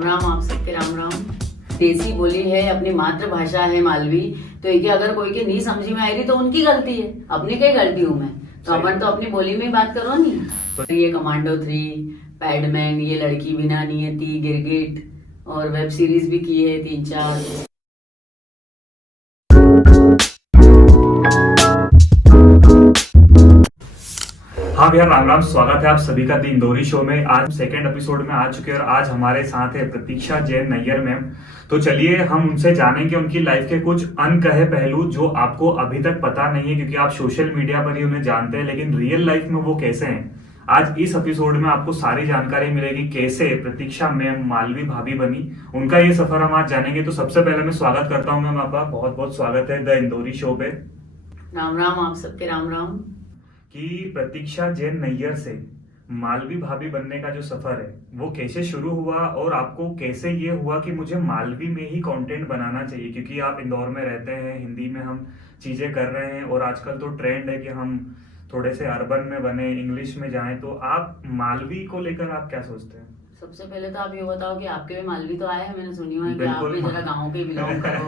राम राम, आप सबके राम राम। देसी बोली है, अपनी मातृभाषा है मालवी। तो ये अगर कोई के नहीं समझ में आई रही तो उनकी गलती है, अपनी कई गलती हूँ मैं। तो अपन तो अपनी बोली में ही बात करो नहीं। तो ये कमांडो 3, पैडमैन, ये लड़की बिना नियति, गिरगिट, और वेब सीरीज भी की है 3-4। हाँ भैया, राम राम। स्वागत है आप सभी का द इंदौरी शो में। आज सेकंड एपिसोड में आ चुके हैं और आज हमारे साथ है प्रतीक्षा जैन नैयर मैम। तो चलिए हम उनसे जानेंगे उनकी लाइफ के कुछ अनकहे पहलू जो आपको अभी तक पता नहीं है, क्योंकि आप सोशल मीडिया पर ही उन्हें जानते हैं, लेकिन रियल लाइफ में वो कैसे हैं। आज इस एपिसोड में आपको सारी जानकारी मिलेगी कैसे प्रतीक्षा मैम मालवी भाभी बनी, उनका ये सफर हम आज जानेंगे। तो सबसे पहले मैं स्वागत करता हूँ मैम, आपका बहुत बहुत स्वागत है द इंदौरी शो पे। राम राम, आप सबके राम राम। कि प्रतीक्षा जैन नैयर से मालवी भाभी बनने का जो सफर है वो कैसे शुरू हुआ और आपको कैसे ये हुआ कि मुझे मालवी में ही कंटेंट बनाना चाहिए, क्योंकि आप इंदौर में रहते हैं, हिंदी में हम चीजें कर रहे हैं और आजकल तो ट्रेंड है कि हम थोड़े से अर्बन में बने, इंग्लिश में जाएं। तो आप मालवी को लेकर आप क्या सोचते हैं? सबसे पहले तो आप ये बताओ कि आपके भी मालवी तो आए हैं, मैंने सुनी हुआ है कि आप बिल्कुल। भी जरा गांव के बिलोंग करो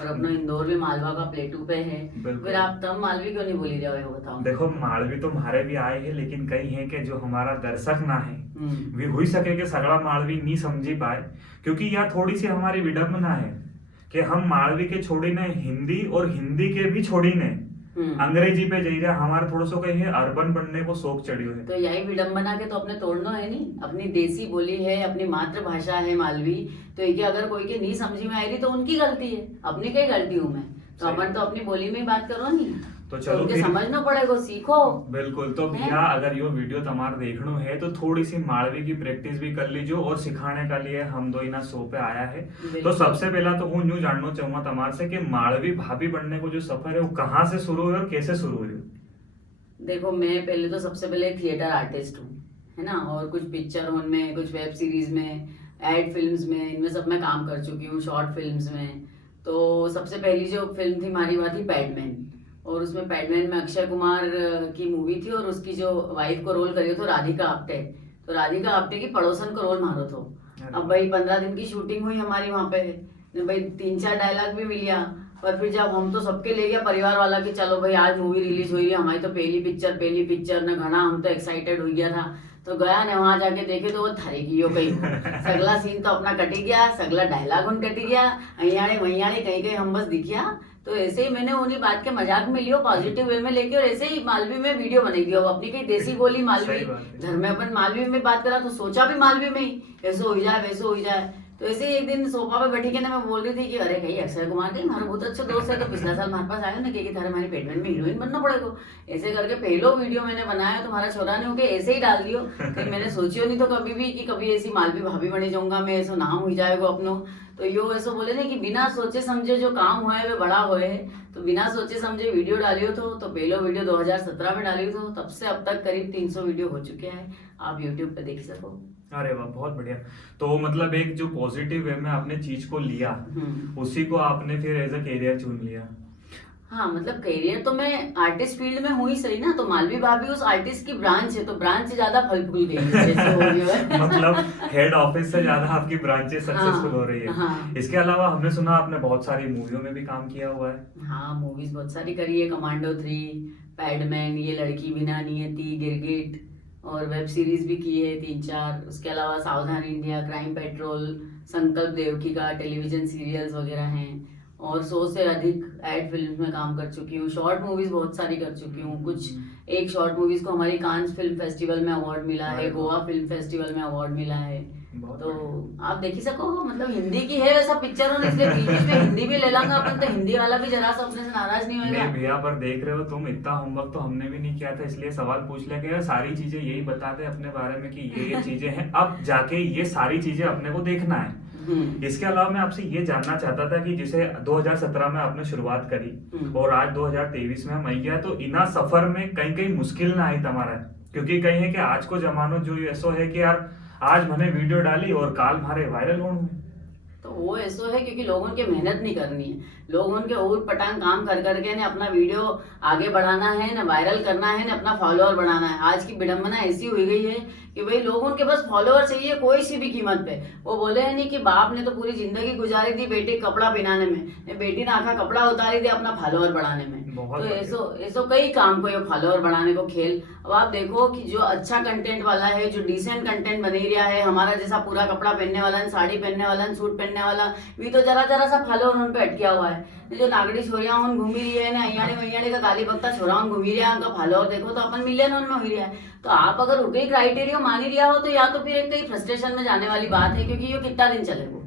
और अपना इंदौर भी मालवा का प्लेटू पे है। बिल्कुल। फिर आप तब मालवी क्यों नहीं बोली रहे हो, ये बताओ। देखो, मालवी तो हमारे भी आए हैं, लेकिन कई हैं कि जो हमारा दर्शक ना है हम्म। वे हुई सके कि सगड़ा मालवी नहीं समझी पाए, क्योंकि यह थोड़ी सी हमारी विडंबना है कि हम मालवी के छोड़ी ने हिंदी और हिंदी के भी छोड़ी ने अंग्रेजी पे जाइए। हमारे थोड़ा सा कहीं है अर्बन बनने को शौक चढ़ियो है। तो यही विडंबना के तो अपने तोड़ना है नहीं। अपनी देसी बोली है, अपनी मातृभाषा है मालवी। तो ये अगर कोई के नहीं समझी में आई रही तो उनकी गलती है, अपनी कई गलती हूँ मैं। तो अपन तो अपनी बोली में ही बात करो नहीं। तो चलो उनके फिर समझना पड़ेगा, सीखो। बिल्कुल। तो भैया अगर यो वीडियो तुम्हारा देखना है तो थोड़ी सी मालवी की प्रैक्टिस भी कर लीजिए, और सिखाने का लिए हम दो इना शो पे आया है। तो सबसे पहला तो हूँ यूं जानना चाहूंगा तुम्हारे से कि मालवी भाभी बनने को जो सफर है वो कहाँ से शुरू हुआ और कैसे शुरू हुई? देखो, मैं पहले तो सबसे पहले थिएटर आर्टिस्ट हूँ, है ना। और कुछ पिक्चर में, कुछ वेब सीरीज में, एड फिल्म्स में, इनमें सब मैं काम कर चुकी हूँ, शॉर्ट फिल्म्स में। तो सबसे पहली जो फिल्म थी हमारी वह थी पैडमैन। और उसमें पैडमैन में अक्षय कुमार की मूवी थी और उसकी जो वाइफ को रोल करियो तो राधिका आप्टे। तो राधिका आप्टे की पड़ोसन को रोल मारो थो। अब भाई 15 दिन की शूटिंग हुई हमारी वहाँ पे, भाई 3-4 डायलॉग भी मिल गया। पर फिर जब हम तो सबके ले गया परिवार वाला कि चलो भाई आज मूवी रिलीज हुई है, हमारी तो पहली पिक्चर न घना, हम तो एक्साइटेड हो गया था। तो गया ने वहां जाके देखे तो वो थरे की हो गई। सगला सीन तो अपना कटी गया, सगला डायलॉग उन कटी गया, अयाड़े वैयाड़े कहीं कहीं हम बस दिखिया। तो ऐसे ही मैंने उन्हीं बात के मजाक में लियो, पॉजिटिव वे में लेके, और ऐसे ही मालवी में वीडियो बना दिया। अपनी कहीं देसी बोली मालवी, घर में अपन मालवी में बात करा तो सोचा भी मालवी में ही, ऐसे हो जाए वैसे हो जाए। तो ऐसे ही एक दिन सोफा पे बैठी के ना मैं बोल रही थी कि अरे कहीं अक्षय कुमार कहीं हमारा बहुत अच्छा दोस्त है, तो पिछला साल हमारे पास आया ना कि थारे हमारी पैडमैन में हीरोइन बनना पड़ेगा। ऐसे करके पहलो वीडियो मैंने बनाया, तुम्हारा छोरा ने होके ऐसे ही डाल दियो। कहीं मैंने सोचियो नहीं तो कभी भी कि कभी ऐसी मालवी भाभी बनी जाऊंगा मैं, ऐसा नाम हो जाएगा अपनो। तो यो ऐसा बोले ना कि बिना सोचे समझे जो काम हुआ है वे बड़ा हुए है। तो बिना सोचे समझे वीडियो डालियो तो पहलो वीडियो 2017 में डालियो तो तब से अब तक करीब 300 वीडियो हो चुके हैं, आप यूट्यूब पे देख सको। अरे वाह, बहुत बढ़िया। तो मतलब एक जो पॉजिटिव वे में आपने चीज को लिया, उसी को आपने फिर एज अ कैरियर चुन लिया। हाँ, मतलब कैरियर तो मैं आर्टिस्ट फील्ड में हुई सही ना। तो मालवी भाभी उस आर्टिस्ट की ब्रांच है, तो ब्रांच से ज्यादा फल फूल गई जैसे हो गया है। मतलब हेड ऑफिस से ज्यादा आपकी ब्रांचेस सक्सेसफुल हो रही है। हाँ। इसके अलावा हमने सुना आपने बहुत सारी मूवियों में भी काम किया हुआ है। हाँ, मूवीज बहुत सारी करी है। कमांडो 3, पैडमैन, ये लड़की बिना नियति, गिरगिट, और वेब सीरीज भी की है 3-4। उसके अलावा सावधान इंडिया, क्राइम पेट्रोल, संकल्प देवकी का टेलीविजन सीरियल्स वगैरह हैं। और 100 से अधिक एड फिल्म में काम कर चुकी हूँ। शॉर्ट मूवीज बहुत सारी कर चुकी हूँ। कुछ एक शॉर्ट मूवीज को हमारी कांस फिल्म फेस्टिवल में अवार्ड मिला है, गोवा फिल्म फेस्टिवल में अवार्ड मिला है। तो आप देख ही सको, मतलब हिंदी की है वैसा पिक्चर हो, इसलिए बीच में हिंदी भी ले लांगा अपन, तो हिंदी वाला भी जरा सा अपने से नाराज नहीं होगा। नहीं भैया, पर देख रहे हो तुम, इतना होमवर्क तो हमने भी नहीं किया था, इसलिए सवाल पूछ लिया गया। सारी चीजें यही बताते अपने बारे में कि ये चीजें हैं, अब जाके ये सारी चीजें अपने को देखना है। इसके अलावा मैं आपसे ये जानना चाहता था कि जैसे 2017 में आपने शुरुआत करी और आज 2023 में हम आई गया, तो इना सफर में कहीं कहीं मुश्किल ना आई तुम्हारा? क्योंकि कहीं है कि आज को जमानो जो ऐसा है कि यार आज मैंने वीडियो डाली और काल मारे वायरल होने। तो वो ऐसा है क्योंकि लोगों की मेहनत नहीं करनी है, लोगों के ऊट पटांग काम कर करके ने अपना वीडियो आगे बढ़ाना है, ना वायरल करना है, ना अपना फॉलोअर बढ़ाना है। आज की विडंबना ऐसी हुई गई है कि भाई लोग उनके पास फॉलोअर चाहिए कोई सी भी कीमत पे। वो बोले है नहीं कि बाप ने तो पूरी जिंदगी गुजारी थी बेटे कपड़ा पहनाने में, बेटी ने आखा कपड़ा उतारी थी अपना फॉलोअर बढ़ाने में। बहुत तो बढ़िया। ऐसो कई काम को ये फॉलोअर बढ़ाने को खेल। अब आप देखो कि जो अच्छा कंटेंट वाला है, जो डिसेंट कंटेंट बनी रहा है, हमारा जैसा पूरा कपड़ा पहनने वाला है, साड़ी पहनने वाला है, सूट पहनने वाला भी तो जरा जरा सा फॉलोअर उन पे अटकिया हुआ है। जो नागड़ी छोरिया उन घूमी रही है ना, अयाड़े वैयाड़े का काली बक्ता छोरा उन घूमी रहा है, उनका फॉलोअर देखो तो अपन मिलियन उनमें हो रहा है। तो आप अगर उनके क्राइटेरिया मान ही रिया हो तो या तो फिर एक फ्रस्ट्रेशन में जाने वाली बात है, क्योंकि ये कितना दिन चले वो।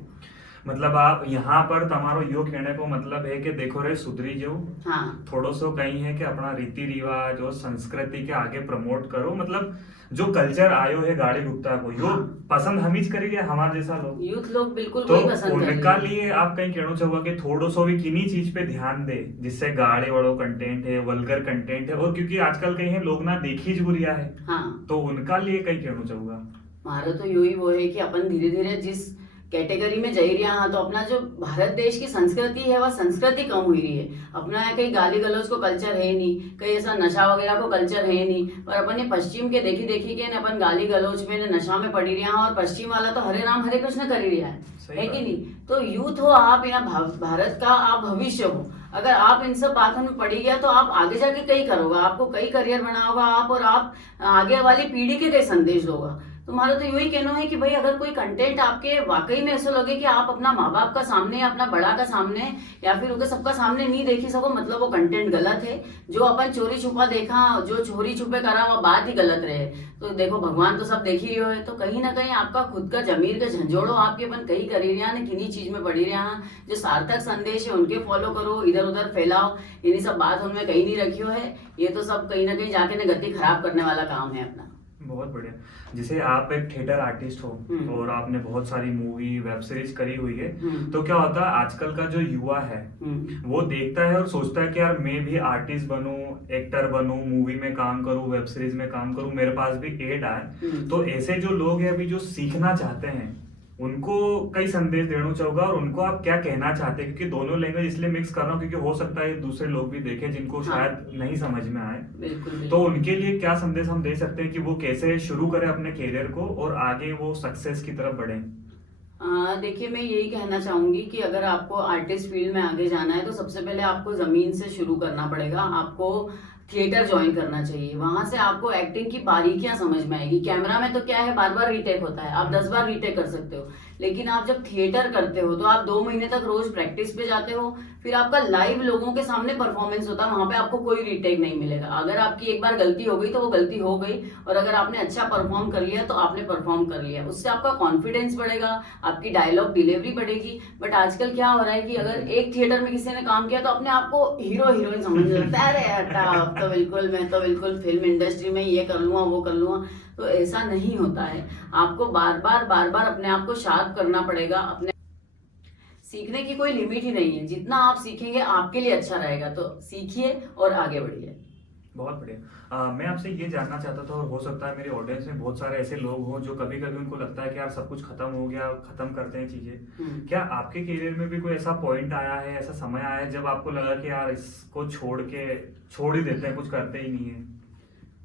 मतलब आप यहाँ पर तमारो यो कहने को मतलब है कि देखो रे सुधरी जाओ, हाँ थोड़ो सो कहीं है कि अपना रीति रिवाज और संस्कृति के आगे प्रमोट करो। मतलब जो कल्चर आयो है गाड़ी गुप्ता को यो हाँ। पसंद हम ही करी लिया हमारे जैसा लोग, यूथ लोग बिल्कुल तो वही पसंद कर उनका रहे हैं। लिए आप कहीं कहना चाहोगा कि थोड़ो सो भी किन्हीं चीज पे ध्यान दे जिससे गाड़ी वालों कंटेंट है, वल्गर कंटेंट है, और क्योंकि आजकल कहीं है लोग ना देखी जुरिया है, हाँ तो उनका लिए कहीं कहना चाहूंगा। हमारा तो यही वो है कि अपन धीरे धीरे जिस कैटेगरी में जा रहा हाँ, तो अपना जो भारत देश की संस्कृति है वह संस्कृति कम हुई रही है। अपना कहीं गाली गलौज को कल्चर है नहीं, कहीं ऐसा नशा वगैरह को कल्चर है नहीं, पर अपन ये पश्चिम के देखी देखी के अपन गाली गलौज में नशा में पड़ी रहा, और पश्चिम वाला तो हरे राम हरे कृष्ण कर ही रहा है कि नहीं। तो यूथ हो आप, यहाँ भारत का आप भविष्य हो, अगर आप इन सब बातों में पड़ी गया तो आप आगे जाके कई करोगे, आपको कई करियर बनाओगा आप, और आप आगे वाली पीढ़ी के कई संदेश दोगा। तुम्हारा तो यही कहना है कि भाई अगर कोई कंटेंट आपके वाकई में ऐसा लगे कि आप अपना माँ बाप का सामने, अपना बड़ा का सामने, या फिर उनके सबका सामने नहीं देखी सको, मतलब वो कंटेंट गलत है। जो अपन चोरी छुपा देखा, जो चोरी छुपे करा, वो बात ही गलत रहे। तो देखो भगवान तो सब देख ही रहे हो, तो कहीं ना कहीं आपका खुद का जमीर का झंझोड़ो आपके अपन कहीं करी रहा ना, किन्हीं चीज में पड़ी रहा। जो सार्थक संदेश है उनके फॉलो करो, इधर उधर फैलाओ, इन्हीं सब बात उनमें कहीं नहीं रखी हो है। ये तो सब कहीं ना कहीं जाके ना गति खराब करने वाला काम है अपना। बहुत बढ़िया। जैसे आप एक थिएटर आर्टिस्ट हो और आपने बहुत सारी मूवी वेब सीरीज करी हुई है, तो क्या होता है आजकल का जो युवा है वो देखता है और सोचता है कि यार मैं भी आर्टिस्ट बनूं, एक्टर बनूं, मूवी में काम करूं, वेब सीरीज में काम करूं, मेरे पास भी एड आए। तो ऐसे जो लोग हैं अभी जो सीखना चाहते हैं उनको कई संदेश देना चाहूंगा, और उनको आप क्या कहना चाहते हैं? क्योंकि दोनों लैंग्वेज इसलिए मिक्स कर रहा हूँ क्योंकि हो सकता है दूसरे लोग भी देखें जिनको शायद नहीं समझ में आए। बिल्कुल। तो उनके लिए क्या संदेश हम दे सकते हैं कि वो कैसे शुरू करें अपने करियर को और आगे वो सक्सेस की तरफ बढ़े? देखिए मैं यही कहना चाहूंगी कि अगर आपको आर्टिस्ट फील्ड में आगे जाना है तो सबसे पहले आपको जमीन से शुरू करना पड़ेगा। आपको थिएटर ज्वाइन करना चाहिए, वहां से आपको एक्टिंग की बारीकियां समझ में आएगी। कैमरा में तो क्या है बार बार रीटेक होता है, आप 10 बार रीटेक कर सकते हो, लेकिन आप जब थिएटर करते हो तो आप 2 महीने तक रोज प्रैक्टिस पे जाते हो, फिर आपका लाइव लोगों के सामने परफॉर्मेंस होता है, वहां पे आपको कोई रीटेक नहीं मिलेगा। अगर आपकी एक बार गलती हो गई तो वो गलती हो गई, और अगर आपने अच्छा परफॉर्म कर लिया तो आपने परफॉर्म कर लिया, उससे आपका कॉन्फिडेंस बढ़ेगा, आपकी डायलॉग डिलीवरी बढ़ेगी। बट आजकल क्या हो रहा है कि अगर एक थिएटर में किसी ने काम किया तो अपने आप को हीरो हीरोइन समझने लगता है, अरे हटा अब तो बिल्कुल मैं तो बिल्कुल फिल्म इंडस्ट्री में ये कर लूंगा वो कर लूंगा। तो ऐसा नहीं होता है, आपको बार बार अपने आप को शार्प करना पड़ेगा। अपने सीखने की कोई लिमिट ही नहीं है, जितना आप सीखेंगे आपके लिए अच्छा रहेगा, तो सीखिए और आगे बढ़िए। बहुत बढ़िया। मैं आपसे ये जानना चाहता था, और हो सकता है मेरे ऑडियंस में बहुत सारे ऐसे लोग हों जो कभी कभी उनको लगता है कि यार सब कुछ खत्म हो गया, खत्म करते हैं चीजें। क्या आपके करियर में भी कोई ऐसा पॉइंट आया है, ऐसा समय आया है जब आपको लगा कि यार इसको छोड़ ही देते हैं, कुछ करते ही नहीं है?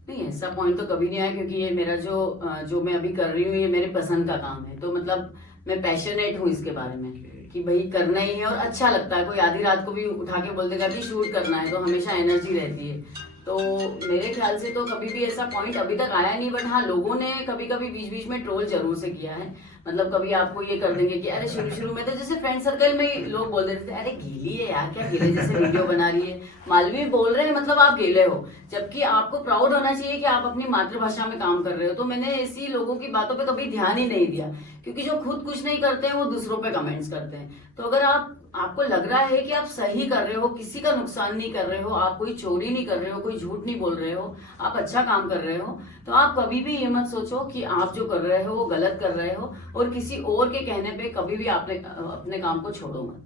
नहीं, ऐसा पॉइंट तो कभी नहीं आया, क्योंकि ये मेरा जो मैं अभी कर रही हूँ ये मेरे पसंद का काम है। तो मतलब मैं पैशनेट हूँ इसके बारे में कि भाई करना ही है और अच्छा लगता है। कोई आधी रात को भी उठा के बोल देगा कि शूट करना है, तो हमेशा एनर्जी रहती है। तो मेरे ख्याल से तो कभी भी ऐसा पॉइंट अभी तक आया नहीं। बट हाँ, लोगों ने कभी कभी बीच बीच में ट्रोल जरूर से किया है। मतलब कभी आपको ये कर देंगे कि अरे शुरू में तो जैसे फ्रेंड सर्कल में ही लोग बोल देते थे, अरे गीली है यार, क्या गीले जैसे वीडियो बना रही है, मालवी बोल रहे हैं मतलब आप गीले हो। जबकि आपको प्राउड होना चाहिए कि आप अपनी मातृभाषा में काम कर रहे हो। तो मैंने ऐसी लोगों की बातों पे कभी ध्यान ही नहीं दिया, क्योंकि जो खुद कुछ नहीं करते हैं वो दूसरों पे कमेंट्स करते हैं। तो अगर आपको लग रहा है कि आप सही कर रहे हो, किसी का नुकसान नहीं कर रहे हो, आप कोई चोरी नहीं कर रहे हो, कोई झूठ नहीं बोल रहे हो, आप अच्छा काम कर रहे हो, तो आप कभी भी ये मत सोचो कि आप जो कर रहे हो वो गलत कर रहे हो, और किसी और के कहने पे कभी भी आपने अपने काम को छोड़ो मत।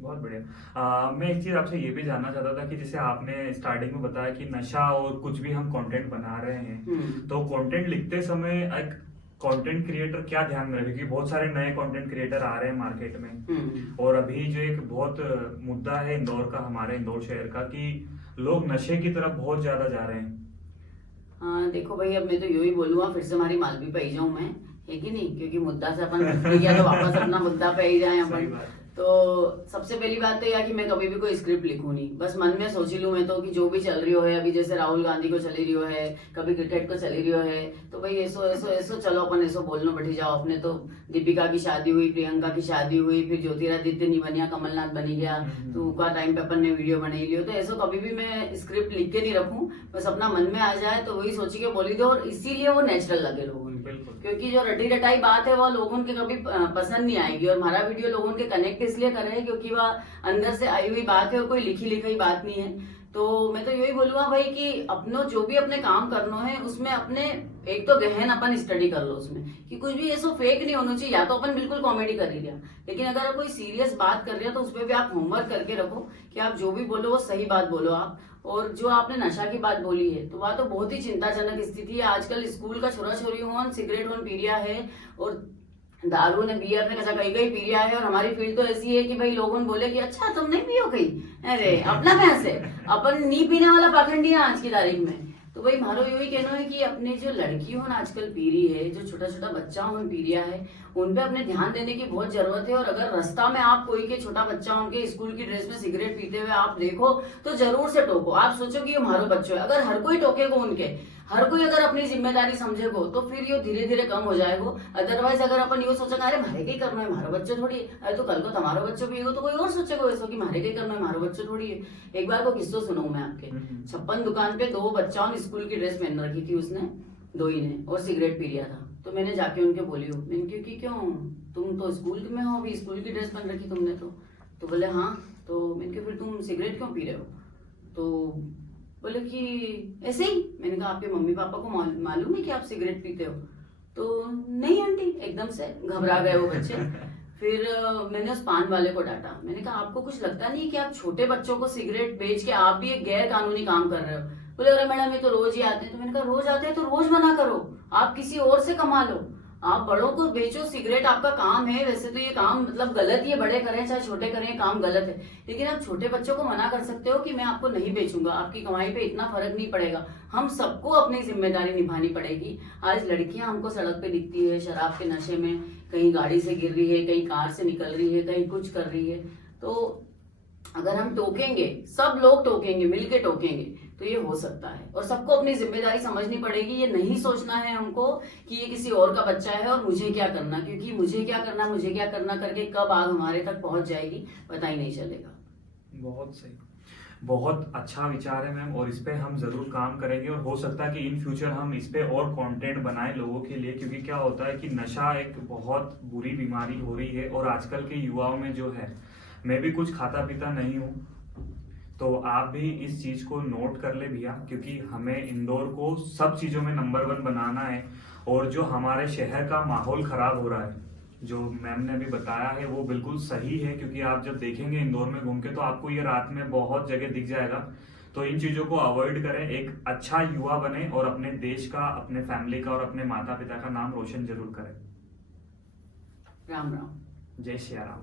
बहुत बढ़िया। मैं एक चीज आपसे ये भी जानना चाहता था कि जैसे आपने स्टार्टिंग में बताया कि नशा और कुछ भी हम कंटेंट बना रहे हैं, तो कंटेंट लिखते समय एक कंटेंट क्रिएटर क्या ध्यान में रखे? क्योंकि बहुत सारे नए कंटेंट क्रिएटर आ रहे हैं मार्केट में, और अभी जो एक बहुत मुद्दा है इंदौर का, हमारे इंदौर शहर का, कि लोग नशे की तरफ बहुत ज्यादा जा रहे हैं। देखो भाई, अब मैं तो यूं ही बोलूंगा, फिर से हमारी मालवी पे ही जाऊं मैं, है कि नहीं, क्योंकि मुद्दा से अपन निकल गया तो वापस अपना मुद्दा पे ही जाए सही अपन। बात है। तो सबसे पहली बात तो यह कि मैं कभी भी कोई स्क्रिप्ट लिखूं नहीं, बस मन में सोच ही लूं मैं तो कि जो भी चल रही हो है अभी, जैसे राहुल गांधी को चली रही हो है, कभी क्रिकेट को चली रही हो है, तो भाई ऐसो ऐसो ऐसो चलो अपन ऐसो बोलना बैठी जाओ अपने। तो दीपिका की शादी हुई, प्रियंका की शादी हुई, फिर ज्योतिरादित्य नहीं बनिया, कमलनाथ बनी गया, तो उनका टाइम पे अपन ने वीडियो बनाई लियो। तो ऐसो कभी भी मैं स्क्रिप्ट लिख के नहीं रखूं, बस अपना मन में आ जाए तो वही सोची के बोली दो, और इसीलिए वो नेचुरल लगे लोगों को। बिल्कुल। क्योंकि जो रटी रटाई बात है वो लोगों के कभी पसंद नहीं आएगी, और हमारा वीडियो लोगों के कनेक्ट इसलिए कर रहे हैं क्योंकि वह अंदर से आई हुई बात है और कोई लिखी लिखाई बात नहीं है। तो मैं तो यही बोलूंगा भाई कि अपनो जो भी अपने काम करना है उसमें अपने एक तो गहन अपन स्टडी कर लो उसमें, कि कुछ भी ऐसा फेक नहीं होना चाहिए। या तो अपन बिल्कुल कॉमेडी कर रही है, लेकिन अगर आप कोई सीरियस बात कर रहे हो तो उसमें भी आप होमवर्क करके रखो कि आप जो भी बोलो वो सही बात बोलो आप। और जो आपने नशा की बात बोली है तो वह तो बहुत ही चिंताजनक स्थिति है। आजकल स्कूल का छोरा छोरी होन सिगरेट होन पी रिया है, और दारू ने बियर ने कसा कहीं कहीं पी रिया है। और हमारी फील्ड तो ऐसी है कि भाई लोगों बोले कि अच्छा तुम नहीं पियो कहीं, अरे अपना पैसे अपन नहीं पीने वाला पाखंडी है आज की तारीख में। तो भाई मारो यही कहना है कि अपने जो लड़की हो ना आजकल पी रही है, जो छोटा छोटा बच्चा हो पी रिया है, उन पे अपने ध्यान देने की बहुत जरूरत है। और अगर रास्ता में आप कोई के छोटा बच्चा उनके स्कूल की ड्रेस में सिगरेट पीते हुए आप देखो तो जरूर से टोको। आप सोचो कि ये हमारो बच्चों है, अगर हर कोई टोकेगा उनके, हर कोई अगर अपनी जिम्मेदारी समझेगो तो फिर ये धीरे धीरे कम हो जाएगा। अदरवाइज अगर अपन ये सोचेंगे अरे मारे के करना है हमारा बच्चे थोड़ी है, अरे तो कल को तुम्हारा बच्चों भी हो तो कोई और सोचेगा वैसा कि मारे के करना है हमारा बच्चे थोड़ी है। एक बार को किस्सो सुनाऊं मैं आपके, 56 दुकान पे 2 बच्चाओं ने स्कूल की ड्रेस पहन रखी थी उसने, 2 ही ने, और सिगरेट पी लिया था। तो मैंने जाके उनके बोली हूँ, मैंने क्योंकि क्यों तुम तो स्कूल में हो, अभी स्कूल की ड्रेस पहन रखी तुमने तो बोले हाँ। तो मैंने कहा फिर तुम सिगरेट क्यों पी रहे हो? तो बोले कि ऐसे ही। मैंने कहा आपके मम्मी पापा को मालूम है कि आप सिगरेट पीते हो? तो नहीं आंटी, एकदम से घबरा गए वो बच्चे। फिर मैंने उस पान वाले को डांटा, मैंने कहा आपको कुछ लगता नहीं कि आप छोटे बच्चों को सिगरेट बेच के आप भी एक गैर कानूनी काम कर रहे हो? बोले अरे मैडम ये तो रोज ही आते हैं। तो मैंने कहा रोज आते हैं तो रोज मना करो, आप किसी और से कमा लो, आप बड़ों को बेचो सिगरेट, आपका काम है। वैसे तो ये काम मतलब गलत ही है, बड़े करें चाहे छोटे करें काम गलत है, लेकिन आप छोटे बच्चों को मना कर सकते हो कि मैं आपको नहीं बेचूंगा, आपकी कमाई पे इतना फर्क नहीं पड़ेगा। हम सबको अपनी जिम्मेदारी निभानी पड़ेगी। आज लड़कियां हमको सड़क पे दिखती है शराब के नशे में, कहीं गाड़ी से गिर रही है, कहीं कार से निकल रही है, कहीं कुछ कर रही है। तो अगर हम टोकेंगे, सब लोग टोकेंगे, मिलके टोकेंगे तो ये हो सकता है। और सबको अपनी जिम्मेदारी समझनी पड़ेगी। ये नहीं सोचना है हमको कि ये किसी और का बच्चा है और मुझे क्या करना, क्योंकि मुझे क्या करना करके कब आग हमारे तक पहुंच जाएगी पता ही नहीं चलेगा। बहुत सही, बहुत अच्छा विचार है मैम, और इस पे हम जरूर काम करेंगे। और हो सकता है कि इन फ्यूचर हम इस पे और कंटेंट बनाएं लोगों के लिए, क्योंकि क्या होता है कि नशा एक बहुत बुरी बीमारी हो रही है। और आजकल के युवाओं में जो है, मैं भी कुछ खाता पीता नहीं हूँ, तो आप भी इस चीज को नोट कर ले भैया, क्योंकि हमें इंदौर को सब चीजों में नंबर 1 बनाना है। और जो हमारे शहर का माहौल खराब हो रहा है, जो मैम ने अभी बताया है वो बिल्कुल सही है। क्योंकि आप जब देखेंगे इंदौर में घूम के तो आपको ये रात में बहुत जगह दिख जाएगा। तो इन चीजों को अवॉइड करें, एक अच्छा युवा बने और अपने देश का, अपने फैमिली का और अपने माता पिता का नाम रोशन जरूर करें। राम राम, जय श्री राम।